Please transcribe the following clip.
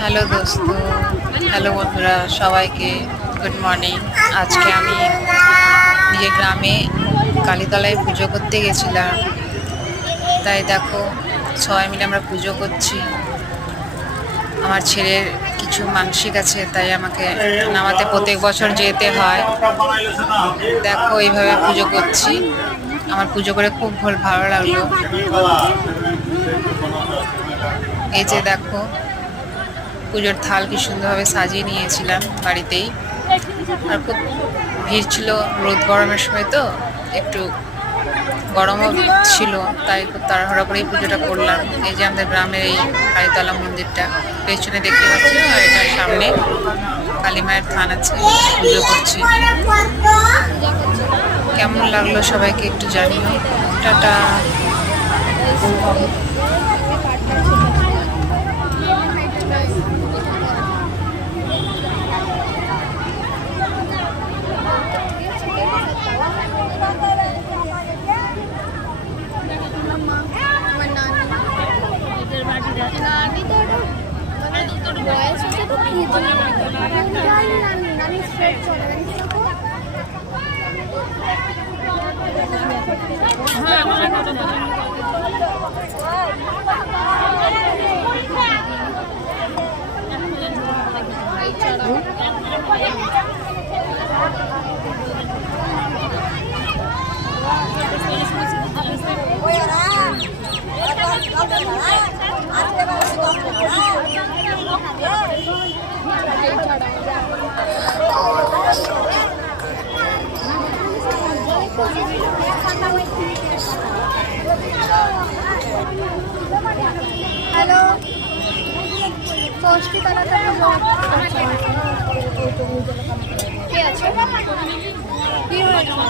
Hello দোস্ত, hello বন্ধুরা, সবাইকে গুড মর্নিং। আজকে আমি নিজের গ্রামে কালীতলায় পুজো করতে গেছিলাম। তাই দেখো সবাই মিলে আমরা পুজো করছি। আমার ছেলের কিছু মানসিক আছে, তাই আমাকে নামাতে প্রত্যেক বছর যেতে হয়। দেখো এইভাবে পুজো করছি। আমার পুজো করে খুব ভালো লাগলো। এই যে দেখো পুজোর থাল কি সুন্দরভাবে সাজিয়ে নিয়েছিলাম বাড়িতেই। আর খুব ভিড় ছিল, রোদ গরমের সময় তো একটু গরমও ছিল, তাই খুব তাড়াহুড়া করেই পুজোটা করলাম। এই যে আমাদের গ্রামের এই কালীতলা মন্দিরটা পেছনে দেখতে পাচ্ছি, আর এটার সামনে কালী মায়ের থান আছে, পুজো করছি। কেমন লাগলো সবাইকে একটু জানিও। টাটা। হ্যালো, ষষ্ঠী তলাটা কে আছে? কি হয়েছে?